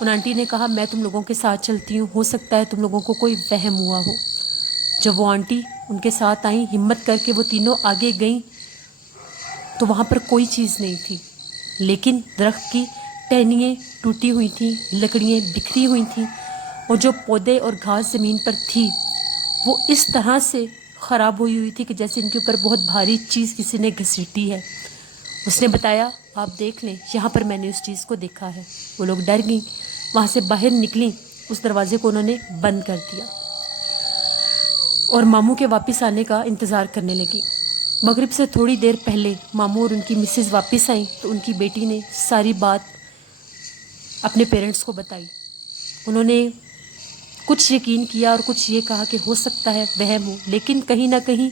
ان aunty نے کہا میں تم لوگوں کے ساتھ چلتی ہوں، ہو سکتا ہے تم لوگوں کو کوئی وہم ہوا ہو۔ جب وہ آنٹی ان کے ساتھ آئیں، ہمت کر کے وہ تینوں آگے گئیں تو وہاں پر کوئی چیز نہیں تھی، لیکن درخت کی ٹہنیاں ٹوٹی ہوئی تھیں، لکڑیاں بکھری ہوئی تھیں، اور جو پودے اور گھاس زمین پر تھی وہ اس طرح سے خراب ہوئی تھی کہ جیسے ان کے اوپر بہت بھاری چیز کسی نے گھسیٹی ہے۔ اس نے بتایا آپ دیکھ لیں، یہاں پر میں نے اس چیز کو دیکھا ہے۔ وہ لوگ ڈر گئیں، وہاں سے باہر نکلیں، اس دروازے کو انہوں نے بند کر دیا اور ماموں کے واپس آنے کا انتظار کرنے لگی۔ مغرب سے تھوڑی دیر پہلے ماموں اور ان کی مسز واپس آئیں تو ان کی بیٹی نے ساری بات اپنے پیرنٹس کو بتائی۔ انہوں نے کچھ یقین کیا اور کچھ یہ کہا کہ ہو سکتا ہے وہم ہو، لیکن کہیں نہ کہیں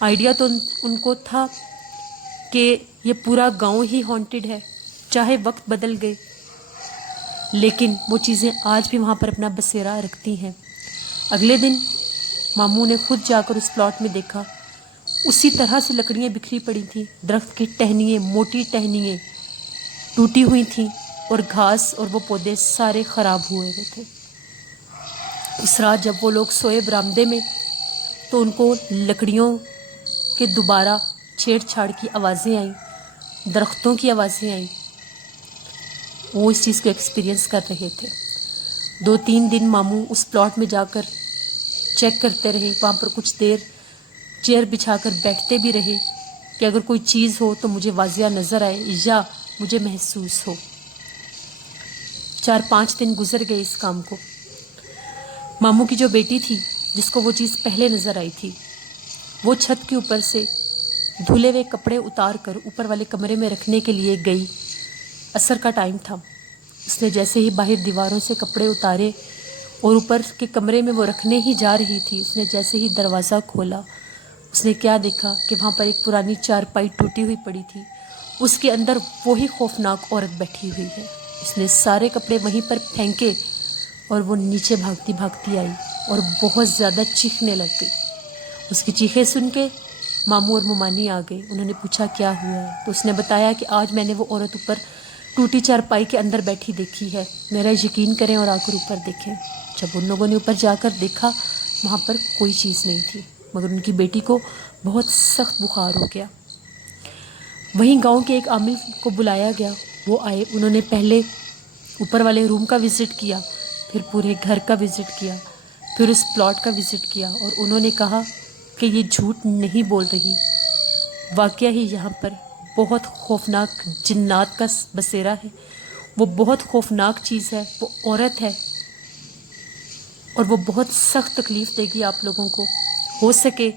آئیڈیا تو ان کو تھا کہ یہ پورا گاؤں ہی ہانٹڈ ہے، چاہے وقت بدل گئے لیکن وہ چیزیں آج بھی وہاں پر اپنا بسیرا رکھتی ہیں۔ اگلے دن ماموں نے خود جا کر اس پلاٹ میں دیکھا، اسی طرح سے لکڑیاں بکھری پڑی تھیں، درخت کی ٹہنیاں، موٹی ٹہنیاں ٹوٹی ہوئی تھیں، اور گھاس اور وہ پودے سارے خراب ہوئے ہوئے تھے۔ اس رات جب وہ لوگ سوئے برآمدے میں تو ان کو لکڑیوں کے دوبارہ چھیڑ چھاڑ کی آوازیں آئیں، درختوں کی آوازیں آئیں۔ وہ اس چیز کو ایکسپیرینس کر رہے تھے۔ 2-3 دن ماموں اس پلاٹ میں جا کر چیک کرتے رہے، وہاں پر کچھ دیر چیئر بچھا کر بیٹھتے بھی رہے کہ اگر کوئی چیز ہو تو مجھے واضح نظر آئے یا مجھے محسوس ہو۔ 4-5 دن گزر گئے اس کام کو۔ ماموں کی جو بیٹی تھی جس کو وہ چیز پہلے نظر آئی تھی، وہ چھت کے اوپر سے دھلے ہوئے کپڑے اتار کر اوپر والے کمرے میں رکھنے کے لیے گئی۔ عصر کا ٹائم تھا۔ اس نے جیسے ہی باہر دیواروں سے کپڑے اتارے اور اوپر کے کمرے میں وہ رکھنے ہی جا رہی تھی، اس نے جیسے ہی دروازہ کھولا، اس نے کیا دیکھا کہ وہاں پر ایک پرانی چارپائی ٹوٹی ہوئی پڑی تھی، اس کے اندر وہی خوفناک عورت بیٹھی ہوئی ہے۔ اس نے سارے کپڑے وہیں پر پھینکے اور وہ نیچے بھاگتی بھاگتی آئی اور بہت زیادہ چیخنے لگ گئی۔ اس کی چیخیں سن کے ماموں اور ممانی آ گئے۔ انہوں نے پوچھا کیا ہوا ہے تو اس نے بتایا کہ آج میں نے وہ عورت اوپر ٹوٹی چارپائی کے اندر بیٹھی دیکھی ہے، میرا یقین کریں اور آ کر اوپر دیکھیں۔ جب ان لوگوں نے اوپر جا کر دیکھا وہاں پر کوئی چیز نہیں تھی، مگر ان کی بیٹی کو بہت سخت بخار ہو گیا۔ وہیں گاؤں کے ایک عامل کو بلایا گیا، وہ آئے، انہوں نے پہلے اوپر والے روم کا وزٹ کیا، پھر پورے گھر کا وزٹ کیا، پھر اس پلاٹ کا وزٹ کیا، اور انہوں نے کہا کہ یہ جھوٹ نہیں بول رہی، واقعہ ہی یہاں پر بہت خوفناک جنات کا بسیرا ہے، وہ بہت خوفناک چیز ہے، وہ عورت ہے اور وہ بہت سخت تکلیف دے گی آپ لوگوں کو۔ ہو سکے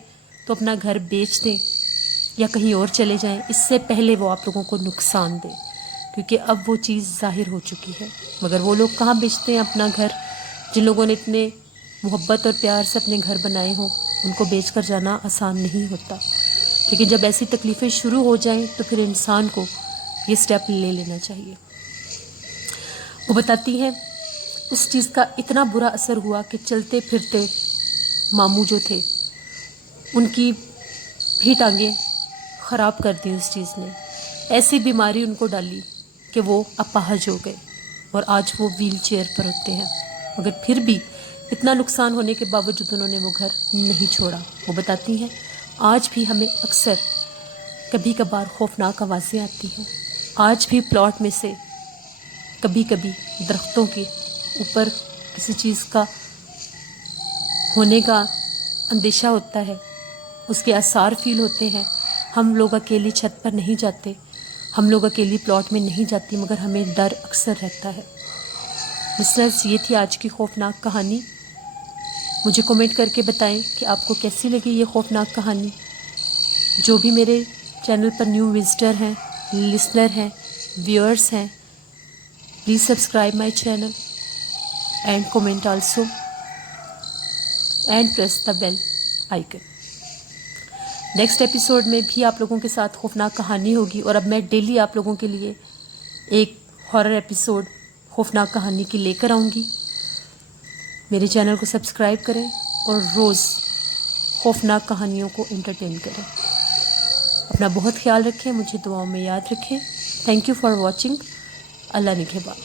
تو اپنا گھر بیچ دیں یا کہیں اور چلے جائیں، اس سے پہلے وہ آپ لوگوں کو نقصان دے، کیونکہ اب وہ چیز ظاہر ہو چکی ہے۔ مگر وہ لوگ کہاں بیچتے ہیں اپنا گھر؟ جن لوگوں نے اتنے محبت اور پیار سے اپنے گھر بنائے ہوں ان کو بیچ کر جانا آسان نہیں ہوتا، لیکن جب ایسی تکلیفیں شروع ہو جائیں تو پھر انسان کو یہ سٹیپ لے لینا چاہیے۔ وہ بتاتی ہیں اس چیز کا اتنا برا اثر ہوا کہ چلتے پھرتے ماموں جو تھے ان کی بھی ٹانگیں خراب کر دی اس چیز نے، ایسی بیماری ان کو ڈالی کہ وہ اپاہج ہو گئے اور آج وہ ویل چیئر پر ہوتے ہیں۔ مگر پھر بھی اتنا نقصان ہونے کے باوجود انہوں نے وہ گھر نہیں چھوڑا۔ وہ بتاتی ہیں آج بھی ہمیں اکثر کبھی کبھار خوفناک آوازیں آتی ہیں، آج بھی پلاٹ میں سے کبھی کبھی درختوں کے اوپر کسی چیز کا ہونے کا اندیشہ ہوتا ہے، اس کے آثار فیل ہوتے ہیں۔ ہم لوگ اکیلی چھت پر نہیں جاتے، ہم لوگ اکیلی پلاٹ میں نہیں جاتی، مگر ہمیں ڈر اکثر رہتا ہے۔ لسنرز، یہ تھی آج کی خوفناک کہانی۔ مجھے کمنٹ کر کے بتائیں کہ آپ کو کیسی لگی یہ خوفناک کہانی۔ جو بھی میرے چینل پر نیو وزٹر ہیں، لسنر ہیں، ویورز ہیں، please subscribe my channel and comment also and press the bell icon. Next episode میں بھی آپ لوگوں کے ساتھ خوفناک کہانی ہوگی، اور اب میں ڈیلی آپ لوگوں کے لیے ایک ہارر ایپیسوڈ خوفناک کہانی کی لے کر آؤں گی۔ میرے چینل کو سبسکرائب کریں اور روز خوفناک کہانیوں کو انٹرٹین کریں۔ اپنا بہت خیال رکھیں، مجھے دعاؤں میں یاد رکھیں۔ Thank you for watching. اللہ نگہبان۔